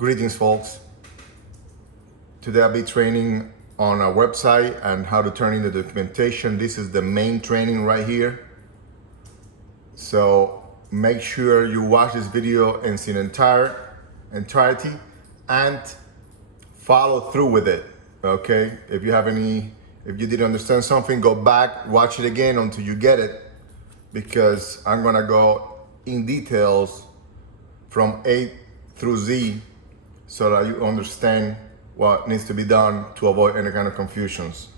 Greetings, folks. Today I'll be training on our website and how to turn in the documentation. This is the main training right here. So make sure you watch this video in its entirety and follow through with it, okay? If you didn't understand something, go back, watch it again until you get it, because I'm gonna go in details from A through Z so that you understand what needs to be done to avoid any kind of confusions.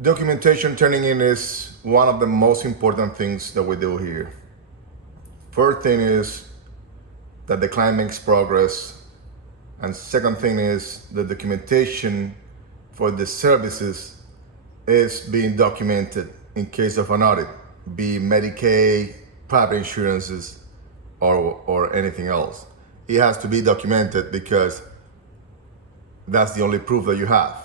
Documentation turning in is one of the most important things that we do here. First thing is that the client makes progress, and second thing is the documentation for the services is being documented in case of an audit, be Medicaid, private insurances, or anything else. It has to be documented because that's the only proof that you have.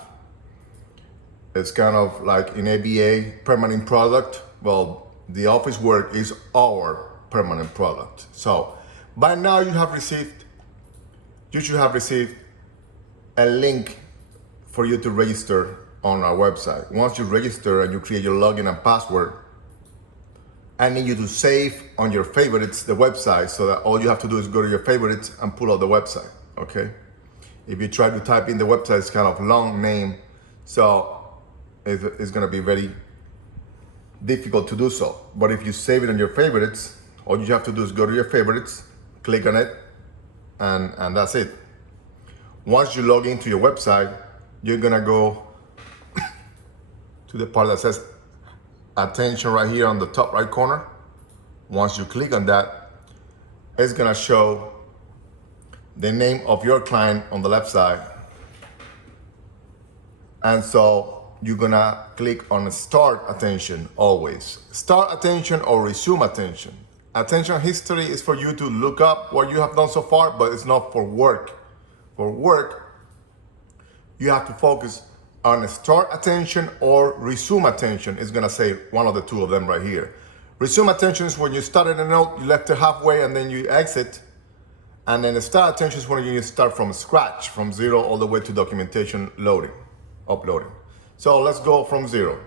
It's kind of like in ABA, permanent product. Well, the office work is our permanent product. So by now you should have received a link for you to register on our website. Once you register and you create your login and password, I need you to save on your favorites the website, so that all you have to do is go to your favorites and pull out the website, okay? If you try to type in the website, it's kind of long name, so it's gonna be very difficult to do so. But if you save it on your favorites, all you have to do is go to your favorites, click on it, and that's it. Once you log into your website, you're gonna go to the part that says attention right here on the top right corner. Once you click on that, it's gonna show the name of your client on the left side. And so you're gonna click on start attention always. Start attention or resume attention. Attention history is for you to look up what you have done so far, but it's not for work. For work, you have to focus on start attention or resume attention. It's gonna say one of the two of them right here. Resume attention is when you started a note, you left it halfway and then you exit. And then the start attention is when you start from scratch, from zero all the way to documentation uploading. So let's go from zero.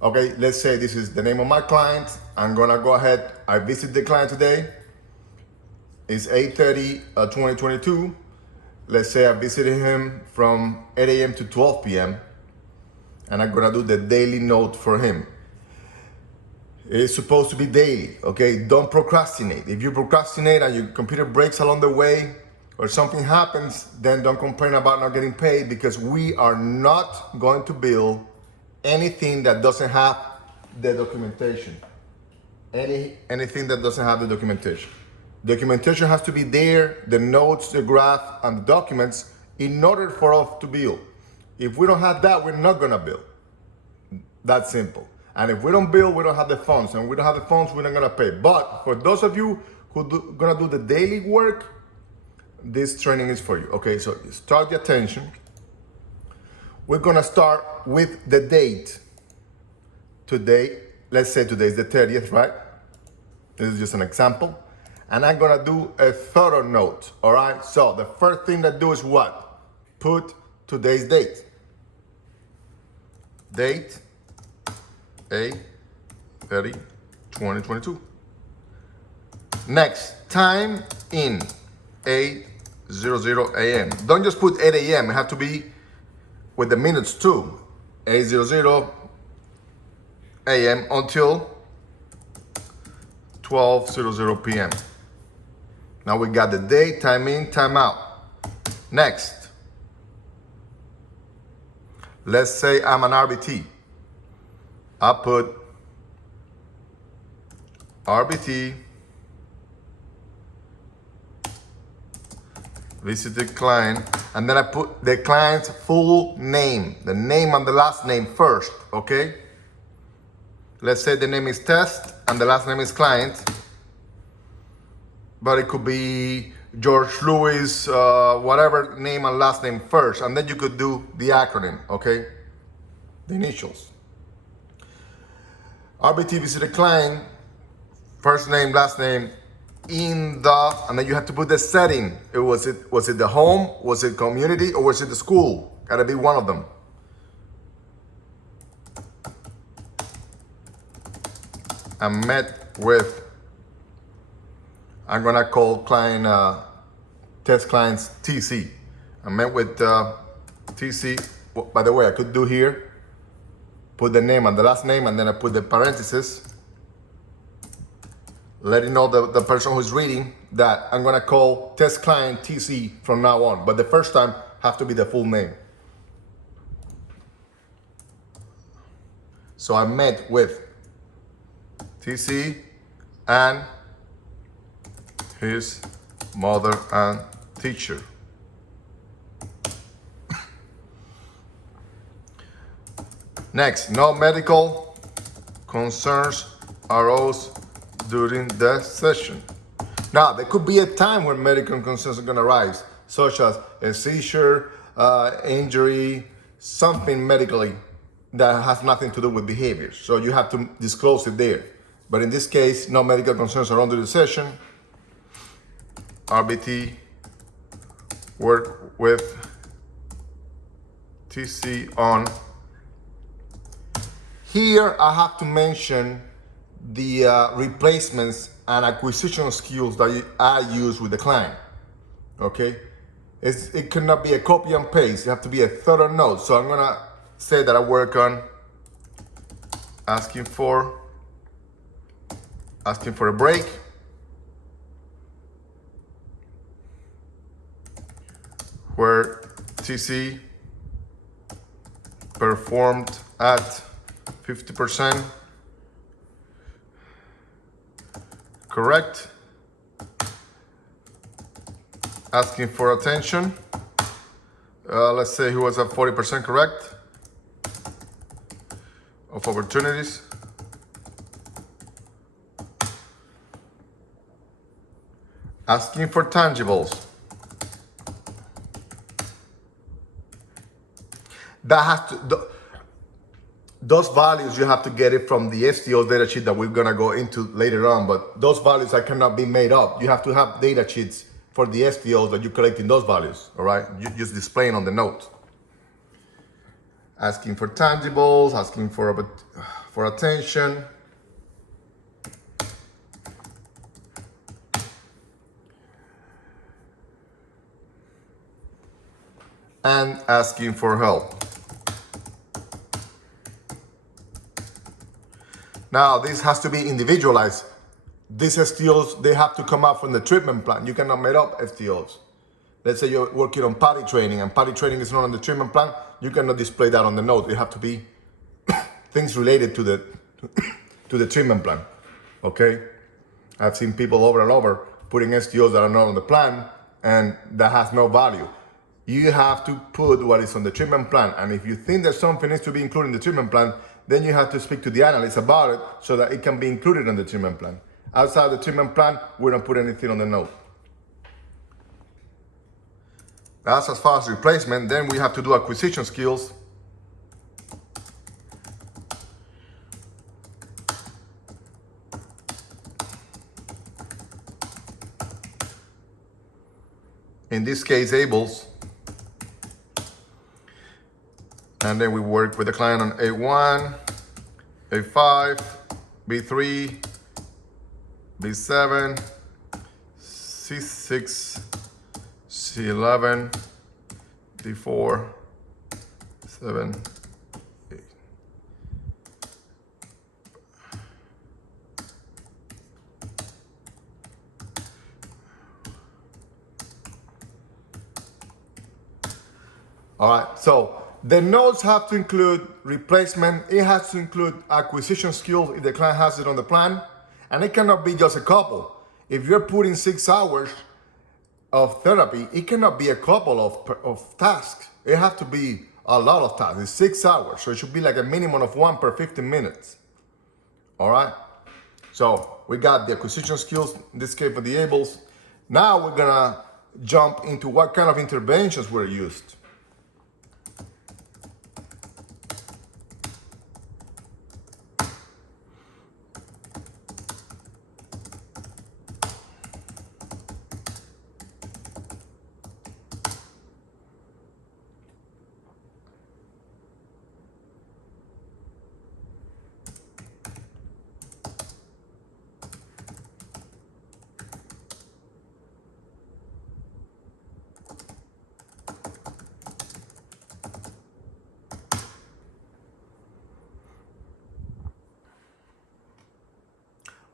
Okay, let's say this is the name of my client. I'm gonna go ahead, I visit the client today. It's 8:30, 2022. Let's say I visited him from 8 a.m. to 12 p.m. and I'm gonna do the daily note for him. It's supposed to be daily, okay? Don't procrastinate. If you procrastinate and your computer breaks along the way or something happens, then don't complain about not getting paid, because we are not going to bill anything that doesn't have the documentation. Anything that doesn't have the documentation. Documentation has to be there, the notes, the graph, and the documents, in order for us to bill. If we don't have that, we're not gonna bill. That's simple. And if we don't bill, we don't have the funds. And we don't have the funds, we're not gonna pay. But for those of you who gonna do the daily work, this training is for you. Okay, so start the attention. We're gonna start with the date. Today, let's say today is the 30th, right? This is just an example. And I'm gonna do a thorough note, all right? So the first thing to do is what? Put today's date. Date, 8/30/2022. Next, time in, 8:00 a.m. Don't just put 8 a.m., it has to be with the minutes too. 8:00 a.m. until 12:00 p.m. Now we got the day, time in, time out. Next, let's say I'm an RBT. I put RBT, visit the client, and then I put the client's full name, the name and the last name first, okay? Let's say the name is Test and the last name is Client. But it could be George Lewis, whatever name and last name first, and then you could do the acronym, okay? The initials. RBT visit a client, first name, last name, in the, and then you have to put the setting. Was it the home? Was it community? Or was it the school? Gotta be one of them. I met with, I'm gonna call client, test clients TC. I met with TC. By the way, I could do here, put the name and the last name, and then I put the parentheses, letting know the person who's reading that I'm gonna call test client TC from now on. But the first time have to be the full name. So I met with TC and his mother and teacher. Next, no medical concerns arose during the session. Now, there could be a time when medical concerns are going to arise, such as a seizure, injury, something medically that has nothing to do with behavior. So you have to disclose it there. But in this case, no medical concerns are under the session. RBT work with TC on. Here I have to mention the replacements and acquisition skills that I use with the client. Okay, it cannot be a copy and paste. You have to be a thorough note. So I'm gonna say that I work on asking for a break, where TC performed at 50%. Correct. Asking for attention. Let's say he was at 40% correct of opportunities. Asking for tangibles. That has to, those values, you have to get it from the STO data sheet that we're gonna go into later on, but those values that cannot be made up. You have to have data sheets for the STOs that you collect in those values, all right? You just displaying on the note. Asking for tangibles, asking for attention. And asking for help. Now, this has to be individualized. These STOs, they have to come out from the treatment plan. You cannot make up STOs. Let's say you're working on potty training and potty training is not on the treatment plan. You cannot display that on the note. It have to be things related to the treatment plan, okay? I've seen people over and over putting STOs that are not on the plan and that has no value. You have to put what is on the treatment plan. And if you think that something needs to be included in the treatment plan, then you have to speak to the analyst about it so that it can be included in the treatment plan. Outside the treatment plan, we don't put anything on the note. That's as far as replacement. Then we have to do acquisition skills. In this case, Abel's. And then we work with the client on A1, A5, B3, B7, C6, C11, D4, 7, 8. All right, so the notes have to include replacement. It has to include acquisition skills if the client has it on the plan. And it cannot be just a couple. If you're putting 6 hours of therapy, it cannot be a couple of tasks. It has to be a lot of tasks. It's 6 hours. So it should be like a minimum of 1 per 15 minutes. All right? So we got the acquisition skills, in this case for the Ables. Now we're gonna jump into what kind of interventions were used.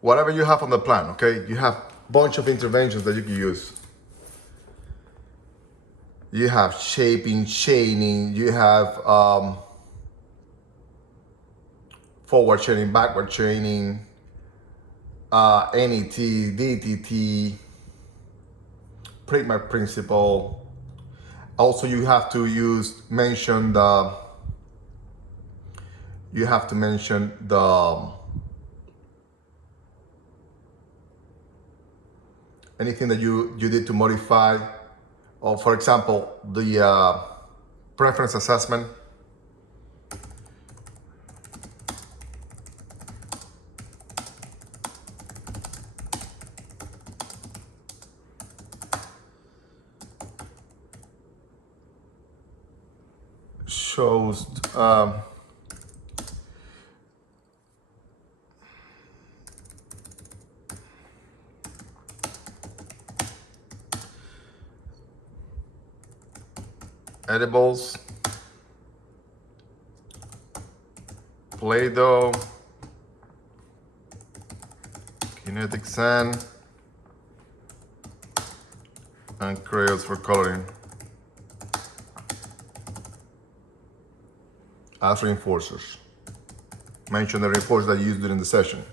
whatever you have on the plan, okay? You have a bunch of interventions that you can use. You have shaping, chaining, you have forward chaining, backward chaining, NET, DTT, Pragmatic principle. Also, you have to mention the anything that you did to modify, or for example, the preference assessment. Shows edibles, Play-Doh, kinetic sand, and crayons for coloring as reinforcers. Mention the reinforcers that you used during the session.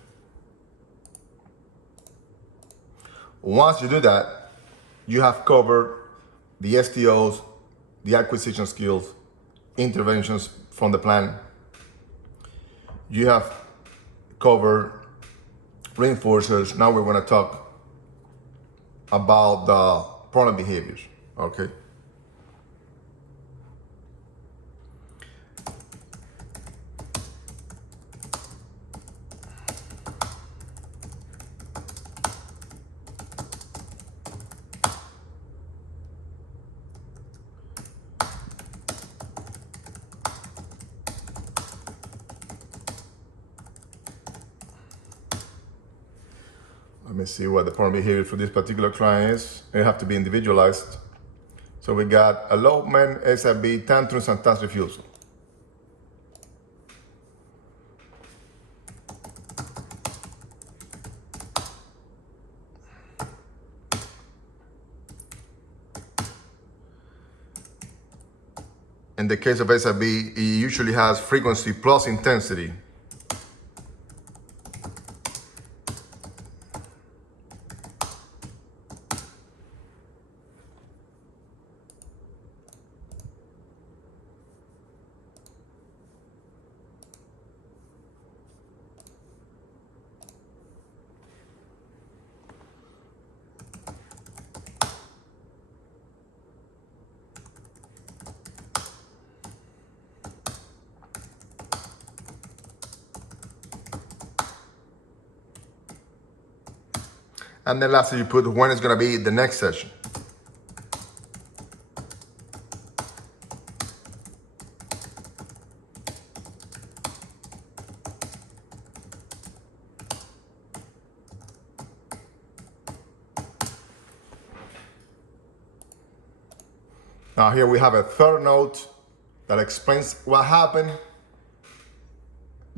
Once you do that, you have covered the STOs, the acquisition skills, interventions from the plan. You have covered reinforcers. Now we're going to talk about the problem behaviors, okay? Let me see what the problem behavior for this particular client is. It have to be individualized. So we got elopement, SIB, tantrums, and task refusal. In the case of SIB, it usually has frequency plus intensity. And then lastly, you put when it's going to be the next session. Now here we have a third note that explains what happened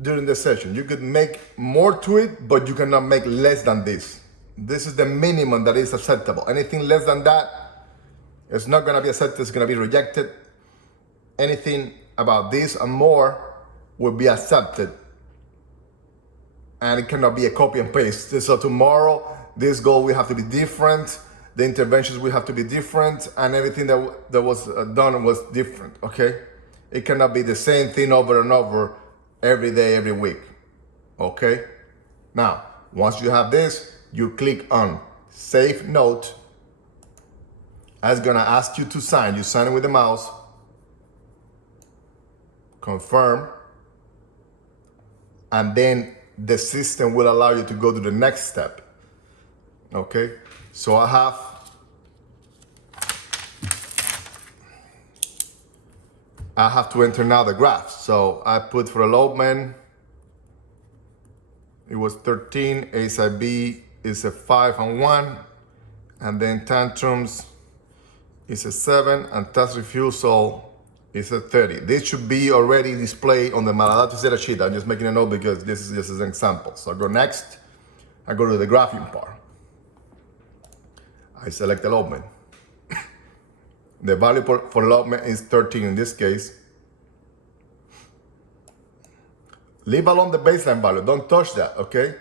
during the session. You could make more to it, but you cannot make less than this. This is the minimum that is acceptable. Anything less than that is not going to be accepted, it's going to be rejected. Anything about this and more will be accepted. And it cannot be a copy and paste. So tomorrow, this goal will have to be different. The interventions will have to be different. And everything that was done was different, okay? It cannot be the same thing over and over every day, every week, okay? Now, once you have this, you click on Save Note. It's gonna ask you to sign. You sign it with the mouse. Confirm. And then the system will allow you to go to the next step. Okay? So I have to enter now the graphs. So I put for elopement, it was 13, A side B is a 5 and 1, and then tantrums is a 7, and task refusal is a 30. This should be already displayed on the Maladati data sheet. I'm just making a note because this is just an example. So I go next, I go to the graphing part. I select elopement. The value for elopement is 13 in this case. Leave alone the baseline value. Don't touch that, okay?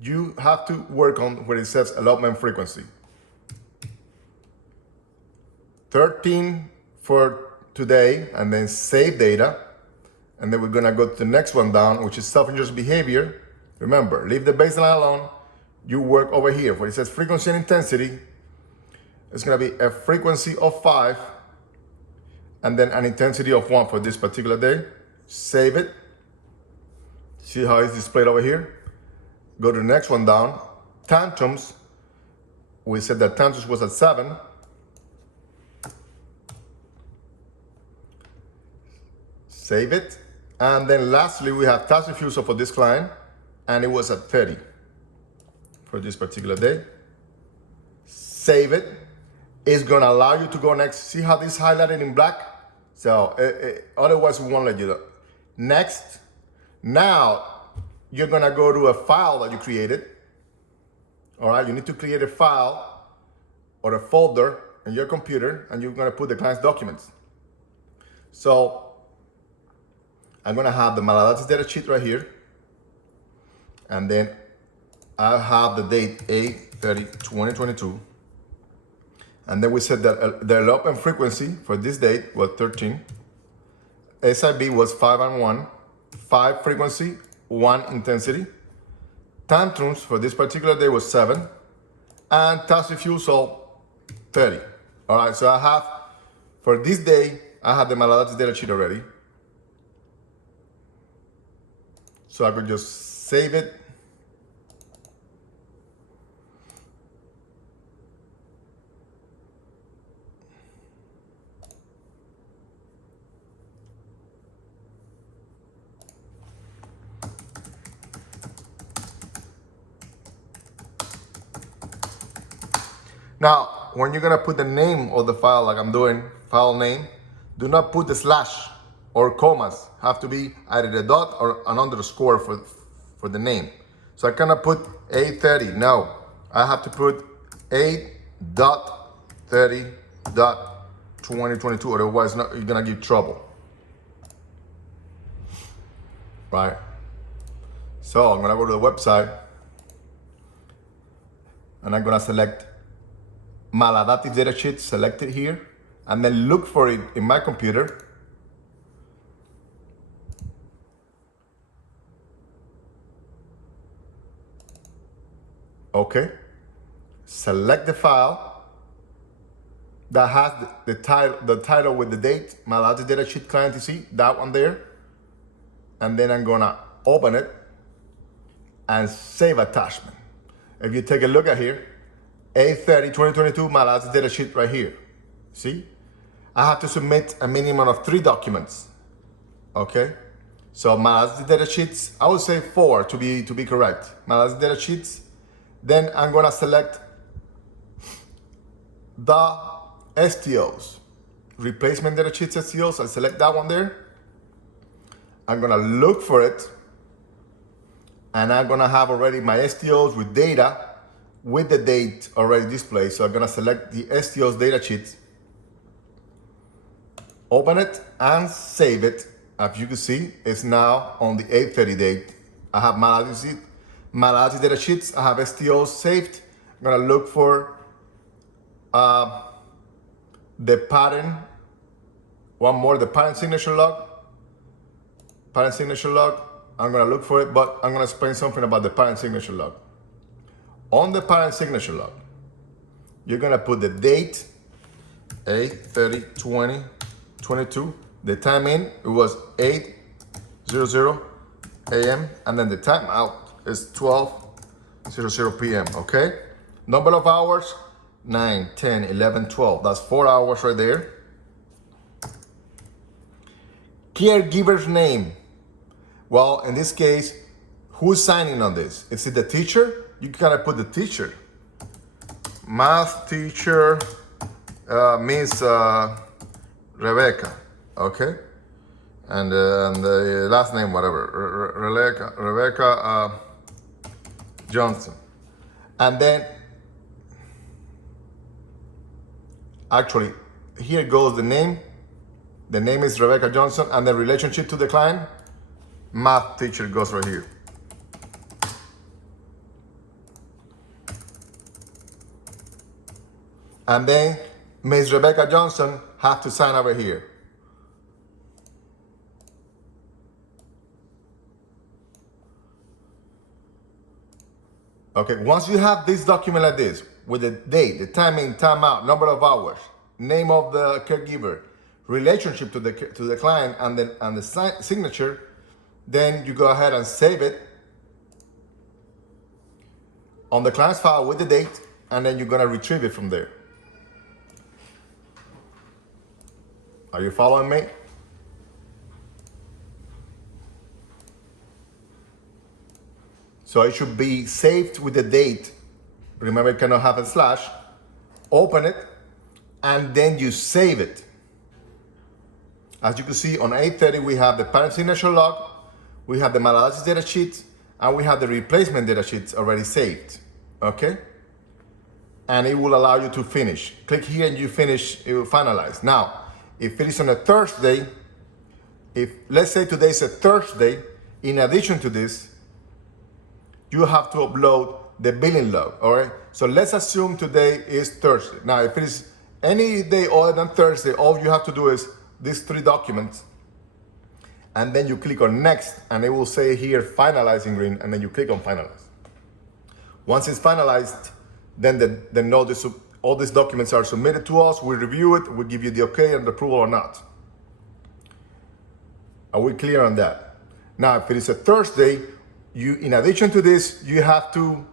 You have to work on where it says elopement frequency. 13 for today, and then save data. And then we're gonna go to the next one down, which is self-injurious behavior. Remember, leave the baseline alone. You work over here where it says frequency and intensity. It's gonna be a frequency of 5 and then an intensity of 1 for this particular day. Save it. See how it's displayed over here? Go to the next one down. Tantrums. We said that tantrums was at 7. Save it. And then lastly, we have task refusal for this client, and it was at 30 for this particular day. Save it. It's gonna allow you to go next. See how this is highlighted in black? So otherwise we won't let you do. Next. Now you're gonna go to a file that you created. All right, you need to create a file or a folder in your computer, and you're gonna put the client's documents. So I'm gonna have the Maladatis data sheet right here, and then I'll have the date 8/30/2022, and then we said that the elopement frequency for this date was 13, SIB was 5 and 1, 5 frequency, 1 intensity, tantrums for this particular day was 7, and task refusal 30. All right, so I have, for this day, I have the Maladatis data sheet already. So I could just save it. Now, when you're gonna put the name of the file, like I'm doing, file name, do not put the slash or commas. Have to be either a dot or an underscore for the name. So I cannot put 8:30. No, I have to put 8.30.2022. Otherwise, you're gonna give trouble. Right. So I'm gonna go to the website, and I'm gonna select Maladatis data sheet. Select it here, and then look for it in my computer. Okay, select the file that has the title with the date, Maladatis data sheet client TC, that one there. And then I'm gonna open it and save attachment. If you take a look at here, 8/30/2022 Maladatis data sheet right here. See, I have to submit a minimum of 3 documents. Okay, so Maladatis data sheets, I would say 4 to be correct. Maladatis data sheets. Then I'm gonna select the STOs, replacement data sheets STOs. I select that one there. I'm gonna look for it, and I'm gonna have already my STOs with data, with the date already displayed. So I'm gonna select the STOs data sheets, open it, and save it. As you can see, it's now on the 8/30 date. I have Maladatis data sheets. I have STOs saved. I'm gonna look for the pattern. One more, the parent signature log. Parent signature log. I'm gonna look for it, but I'm gonna explain something about the parent signature log. On the parent signature log, you're gonna put the date, 8/30/2022. The time in, it was 8:00 a.m. and then the time out is 12:00 p.m. Okay, number of hours, 9, 10, 11, 12. That's 4 hours right there. Caregiver's name. Well, in this case, who's signing on this? Is it the teacher? You gotta put the teacher. Math teacher, Miss Rebecca. Okay, and the last name, whatever, Rebecca Johnson. And then, actually, here goes the name. The name is Rebecca Johnson, and the relationship to the client, math teacher, goes right here. And then Ms. Rebecca Johnson have to sign over here. Okay, once you have this document like this, with the date, the timing, timeout, number of hours, name of the caregiver, relationship to the client, and the signature, then you go ahead and save it on the client's file with the date, and then you're gonna retrieve it from there. Are you following me? So it should be saved with the date. Remember, it cannot have a slash. Open it, and then you save it. As you can see, on 8:30, we have the parent signature log, we have the malanalysis data sheet, and we have the replacement data sheets already saved, okay? And it will allow you to finish. Click here and you finish, it will finalize. Now, if it is on a Thursday, let's say today is a Thursday, in addition to this, you have to upload the billing log, all right? So let's assume today is Thursday. Now, if it is any day other than Thursday, all you have to do is these 3 documents, and then you click on next, and it will say here finalize in green, and then you click on finalize. Once it's finalized, then the notice, all these documents are submitted to us, we review it, we give you the okay and the approval or not. Are we clear on that? Now, if it is a Thursday, in addition to this, you have to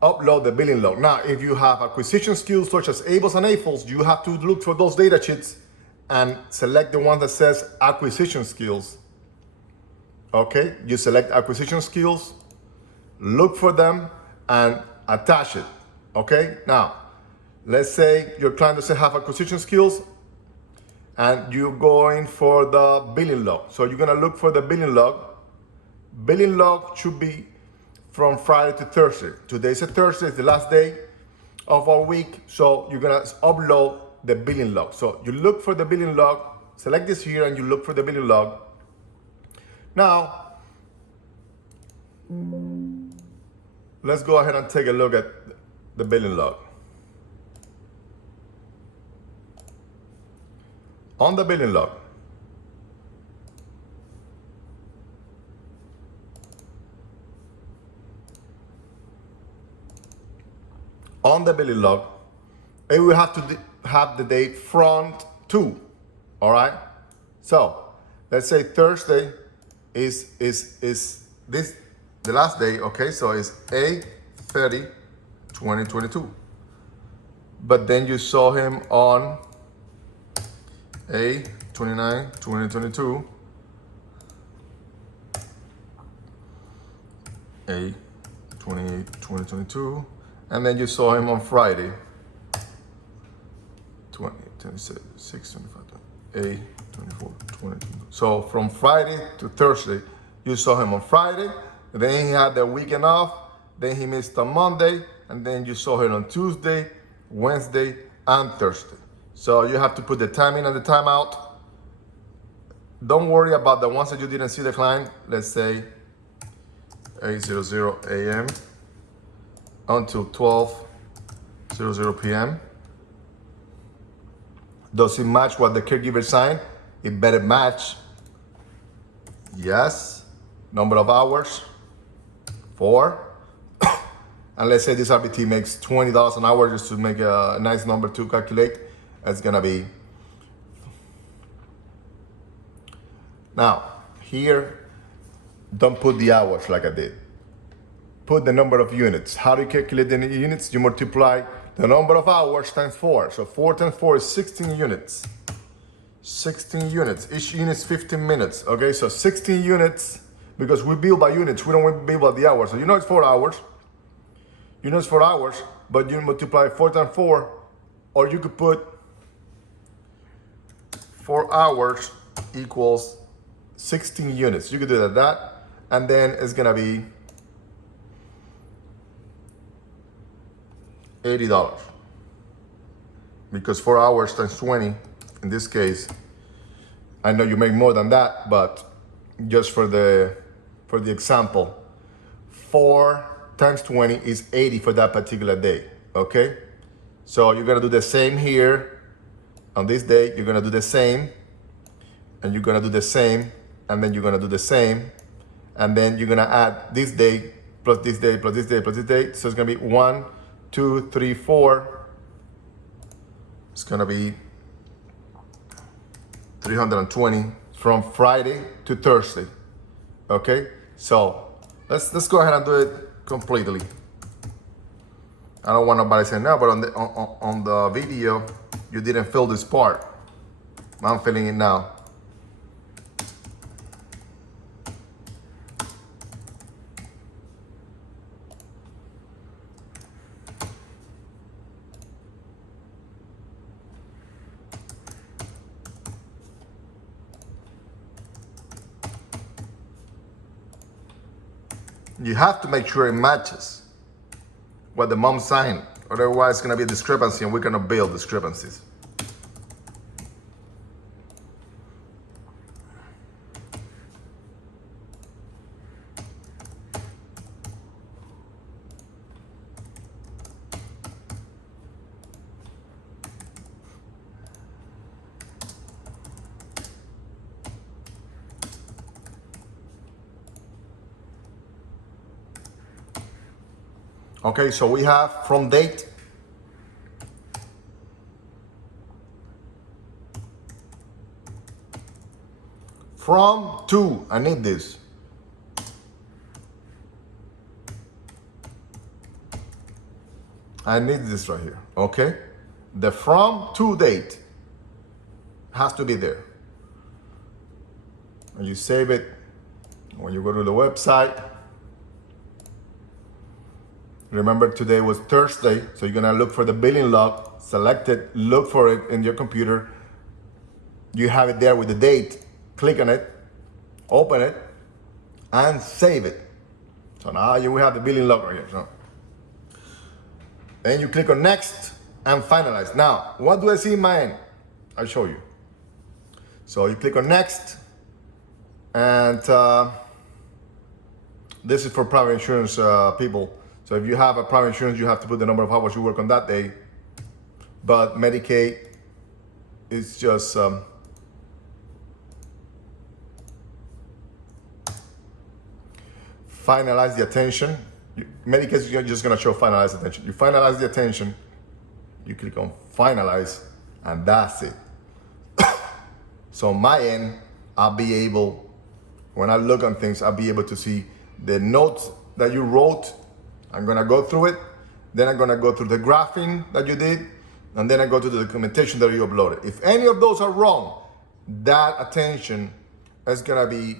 upload the billing log. Now, if you have acquisition skills such as ABLES and AFLs, you have to look for those data sheets and select the one that says acquisition skills. Okay, you select acquisition skills, look for them, and attach it. Okay, now, let's say your client doesn't have acquisition skills and you're going for the billing log. So you're gonna look for the billing log. Billing log should be from Friday to Thursday. Today's a Thursday, it's the last day of our week, so you're gonna upload the billing log. So you look for the billing log, select this here, and you look for the billing log. Now, let's go ahead and take a look at the billing log. On the billing log, it will have to have the date front to, all right? So let's say Thursday is this the last day, okay? So it's 8/30/2022. But then you saw him on 8/29/2022. 8/28/2022. And then you saw him on Friday, 26, 25, 24, 22. So from Friday to Thursday, you saw him on Friday, then he had the weekend off, then he missed on Monday, and then you saw him on Tuesday, Wednesday, and Thursday. So you have to put the time in and the time out. Don't worry about the ones that you didn't see the client. Let's say 8:00 a.m. until 12:00 p.m. Does it match what the caregiver signed? It better match. Yes. Number of hours, 4. And let's say this RBT makes $20 an hour, just to make a nice number to calculate. It's gonna be, now here, don't put the hours like I did. Put the number of units. How do you calculate the units? You multiply the number of hours times 4. So 4 times 4 is 16 units. 16 units. Each unit is 15 minutes. Okay, so 16 units, because we bill by units. We don't bill by the hours. So you know it's 4 hours. You know it's 4 hours, but you multiply 4 times 4, or you could put 4 hours equals 16 units. You could do that, and then it's gonna be $80. Because 4 hours times 20, in this case, I know you make more than that, but just for the example, 4 times 20 is 80 for that particular day, okay? So you're gonna do the same here. On this day, you're gonna do the same, and you're gonna do the same, and then you're gonna do the same, and then you're gonna add this day, plus this day, plus this day, plus this day. So it's gonna be 1, 2, 3, 4. It's gonna be 320 from Friday to Thursday, okay? So let's go ahead and do it completely. I don't want nobody saying no, but on the video, you didn't fill this part. I'm filling it now. You have to make sure it matches what the mom signed. Otherwise, it's gonna be a discrepancy and we're gonna build discrepancies. Okay, so we have from date, from to, I need this. I need this right here, okay? The from to date has to be there. And you save it when you go to the website. Remember today was Thursday, so you're gonna look for the billing log, select it, look for it in your computer. You have it there with the date, click on it, open it, and save it. So now you will have the billing log right here. So. Then you click on next and finalize. Now, what do I see in my end? I'll show you. So you click on next, and this is for private insurance people. So if you have a private insurance, you have to put the number of hours you work on that day. But Medicaid is just finalize the attention. Medicaid is just gonna show finalize attention. You finalize the attention, you click on finalize, and that's it. So on my end, I'll be able, when I look on things, I'll be able to see the notes that you wrote. I'm gonna go through it, then I'm gonna go through the graphing that you did, and then I go to the documentation that you uploaded. If any of those are wrong, that attention is gonna be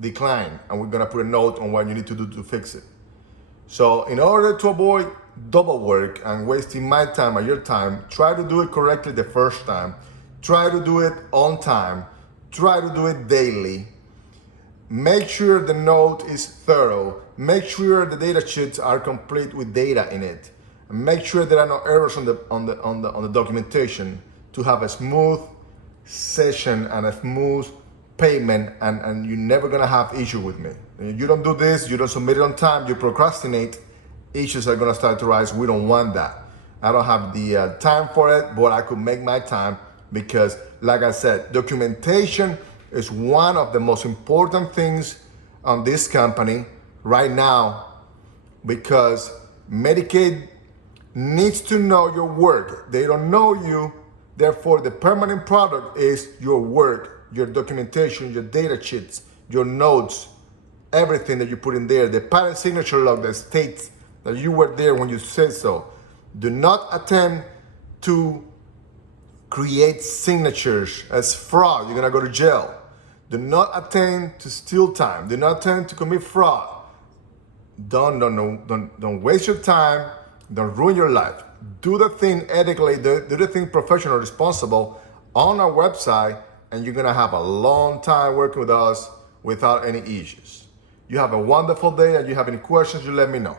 declined, and we're gonna put a note on what you need to do to fix it. So in order to avoid double work and wasting my time or your time, try to do it correctly the first time. Try to do it on time. Try to do it daily. Make sure the note is thorough. Make sure the data sheets are complete with data in it. And make sure there are no errors on the documentation to have a smooth session and a smooth payment, and you're never gonna have issue with me. If you don't do this, you don't submit it on time, you procrastinate, issues are gonna start to rise. We don't want that. I don't have the time for it, but I could make my time because, like I said, documentation is one of the most important things on this company right now, because Medicaid needs to know your work. They don't know you, therefore the permanent product is your work, your documentation, your data sheets, your notes, everything that you put in there, the parent signature log that states that you were there when you said so. Do not attempt to create signatures as fraud. You're gonna go to jail. Do not attempt to steal time. Do not attempt to commit fraud. Don't waste your time. Don't ruin your life. Do the thing ethically, do the thing professional, responsible on our website, and you're gonna have a long time working with us without any issues. You have a wonderful day, and you have any questions, you let me know.